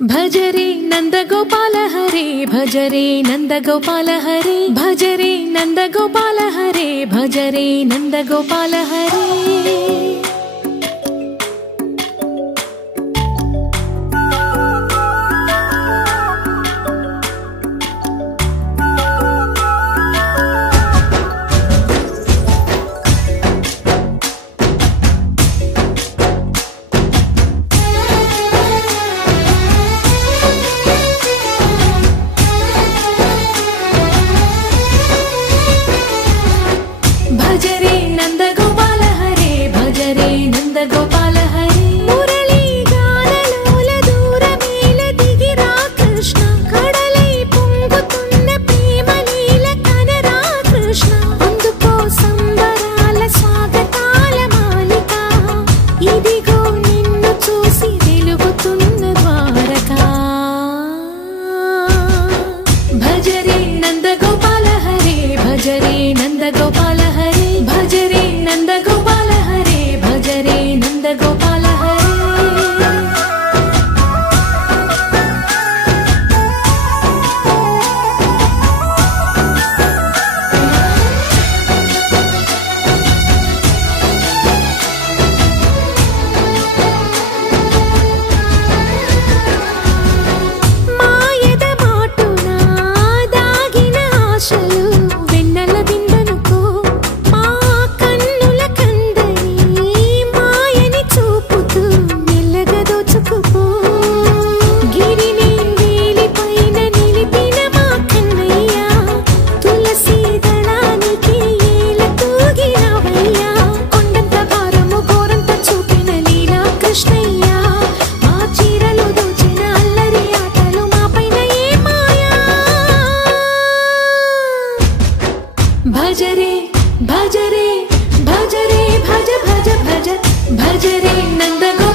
भजरे नंदगोपाल हरे भजरे नंदगोपाल हरे भजरे नंदगोपाल हरे भजरे नंदगोपाल हरे भजरे नंदगोपाल हरे भजरे नंदगोपाल हरे मुरली गानलोल दूरमेल दिगिरा कृष्ण कड़लै పొంగుతున్న ప్రేమలీల కనరా కృష్ణ అందుకో సంబరాల స్వాగతాల మాలిక ఇదిగో నిన్ను చూసి వెలుగుతున్న ద్వారకా భజరే నందగోపాల హరే భజరే నందగోపాల भजरे नंदगोपाल हरे भजरे नंदगोपाल हरे मायद माटुना दागिन आशलु भजरे भजरे भजरे भज भज भज भजरे नंदगोपाल